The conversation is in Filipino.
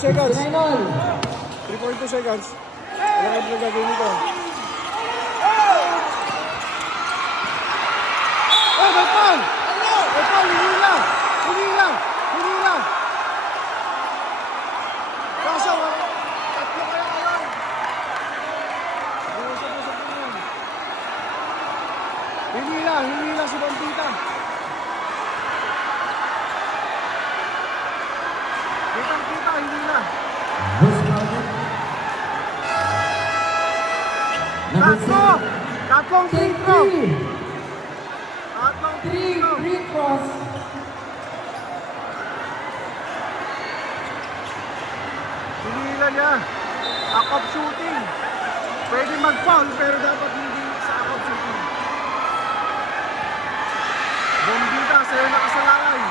Seconds. 9 3.2 seconds. Wala ka na gagawin nito. Oh, may foul! May foul, hindi lang! Hindi lang! Hindi lang! Kaso, tatlo kaya lang. Hindi lang si Pampita. Kitang-kita, hindi lang. Tatlo! Tatlong free throw! Tatlong free throw! Free cross. Hinila niya. Akop shooting. Pwede mag-foul pero dapat hindi sa akop shooting. Bombita, sa'yo nakasalakay.